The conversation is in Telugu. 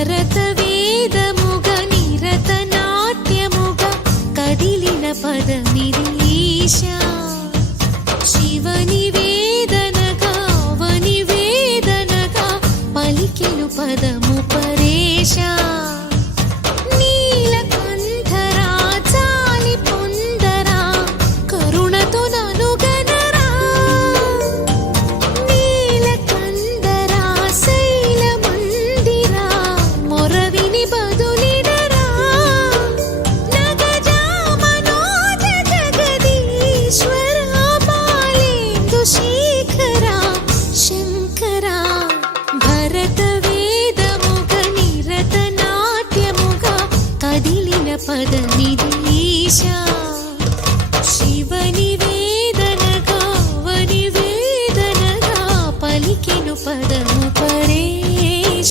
భరత వేదముగ నిరత నాట్యముగ కదిలిన పదమిది ఈశా శివని వేదనగా అవని వేదనగా పలికెను పదము పరేశా నీలకంఠరా చాలి పొందరా కరుణతో ననుగనరా నీలకందరా శైల మందిరా మొరవిని బదులిడరా నగజా మనోజ జగదీశ్వరా బాలేందు శేఖరా శంకరా భరత వేదముగ నిరత నాట్యముగ కదిలిన పదమిది ఈశా